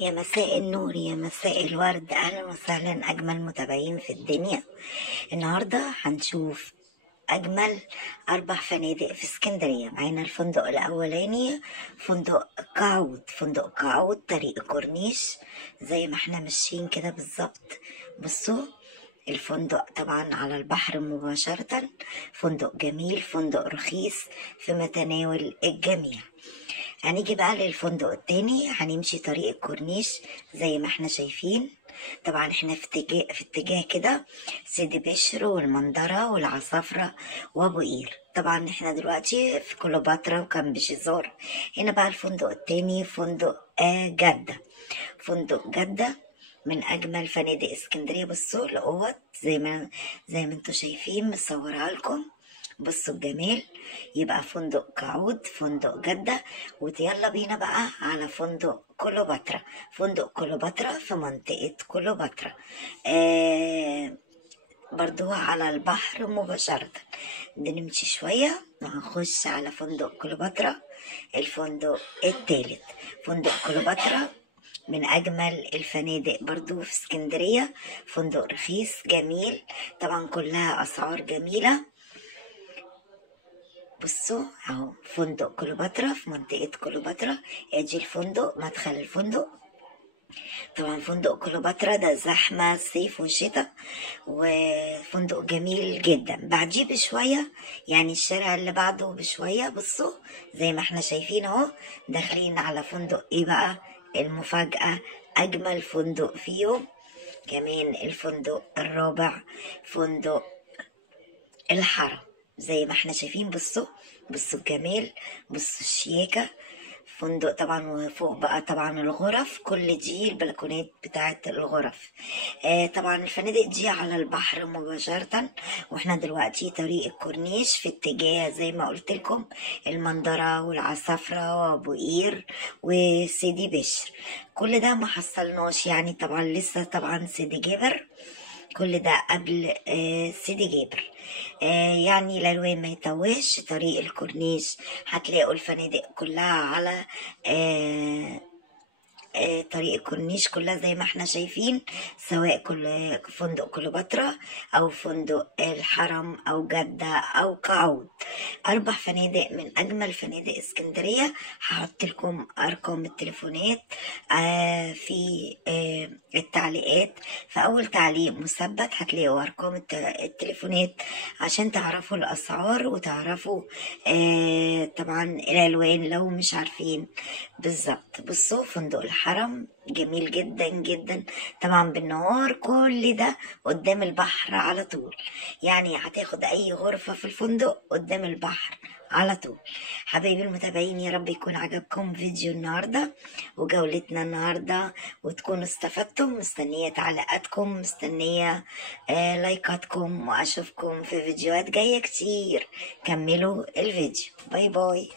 يا مساء النور، يا مساء الورد، اهلا وسهلا اجمل متابعين في الدنيا. النهارده هنشوف اجمل 4 فنادق في اسكندريه. معانا الفندق الاولاني فندق قعود. فندق قعود طريق كورنيش زي ما احنا ماشيين كده بالظبط. بصوا الفندق طبعا على البحر مباشرة. فندق جميل، فندق رخيص في متناول الجميع. هنيجي بقى للفندق التاني، هنمشي طريق الكورنيش زي ما احنا شايفين. طبعا احنا في اتجاه كده سيدي بشر والمنظرة والعصافرة وابو قير. طبعا احنا دلوقتي في كليوباترا وكامب شيزار. هنا بقى الفندق التاني فندق جدة. فندق جدة من اجمل فنادق اسكندريه. بصوا الاوض زي ما انتوا شايفين مصورها لكم. بصوا الجمال. يبقى فندق قعود، فندق جدة. ويلا بينا بقى على فندق كليوباترا. فندق كليوباترا في منطقة كليوباترا، برضو على البحر مباشرة. نمشي شوية وهنخش على فندق كليوباترا، الفندق الثالث. فندق كليوباترا من أجمل الفنادق برضو في اسكندرية. فندق رخيص جميل، طبعا كلها أسعار جميلة. بصوا اهو فندق كليوباترا في منطقة كليوباترا. ادي الفندق، مدخل الفندق. طبعا فندق كليوباترا ده زحمة صيف وشتاء، وفندق جميل جدا. بعديه بشوية يعني الشارع اللي بعده بشوية، بصوا زي ما احنا شايفين اهو داخلين على فندق ايه بقى المفاجأة، اجمل فندق فيهم كمان الفندق الرابع، فندق الحرم. زي ما احنا شايفين بصوا الجمال، بصوا الشياكة. فندق طبعا، وفوق بقى طبعا الغرف، كل دي البلكونات بتاعت الغرف. طبعا الفنادق دي على البحر مباشرة. واحنا دلوقتي طريق الكورنيش في اتجاه زي ما قلت لكم المنظرة والعصافرة وابو قير وسيدي بشر. كل ده ما حصلناش يعني، طبعا لسه طبعا سيدي جابر، كل ده قبل سيدي جابر. يعني الالوان ما يتوهش طريق الكورنيش، هتلاقوا الفنادق كلها على طريق الكورنيش كلها زي ما احنا شايفين، سواء كل فندق كليوباترا او فندق الحرم او جدة او قعود. 4 فنادق من اجمل فنادق اسكندرية. هحط لكم ارقام التليفونات في التعليقات. في اول تعليق مثبت هتلاقوا ارقام التليفونات عشان تعرفوا الاسعار وتعرفوا طبعا الالوان لو مش عارفين بالظبط. بصوا فندق الحرم جميل جدا جدا، طبعا بالنهار. كل ده قدام البحر على طول، يعني هتاخد اي غرفة في الفندق قدام البحر على طول. حبايبي المتابعين، يا رب يكون عجبكم فيديو النهاردة وجولتنا النهاردة وتكونوا استفدتم. مستنية تعليقاتكم، مستنية لايكاتكم، واشوفكم في فيديوهات جاية كتير. كملوا الفيديو. باي باي.